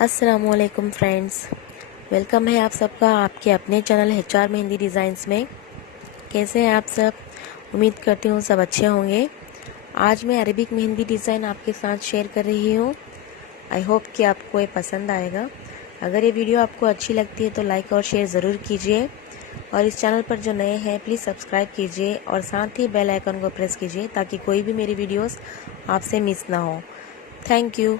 अस्सलामुअलैकुम friends, welcome है आप सबका आपके अपने चैनल HR मेहंदी डिज़ाइंस में। कैसे हैं आप सब? उम्मीद करती हूँ सब अच्छे होंगे। आज मैं अरेबिक मेहंदी डिज़ाइन आपके साथ शेयर कर रही हूँ। आई होप कि आपको ये पसंद आएगा। अगर ये वीडियो आपको अच्छी लगती है तो लाइक और शेयर ज़रूर कीजिए, और इस चैनल पर जो नए हैं प्लीज़ सब्सक्राइब कीजिए और साथ ही बेल आइकन को प्रेस कीजिए ताकि कोई भी मेरी वीडियोस आपसे मिस ना हो। Thank you.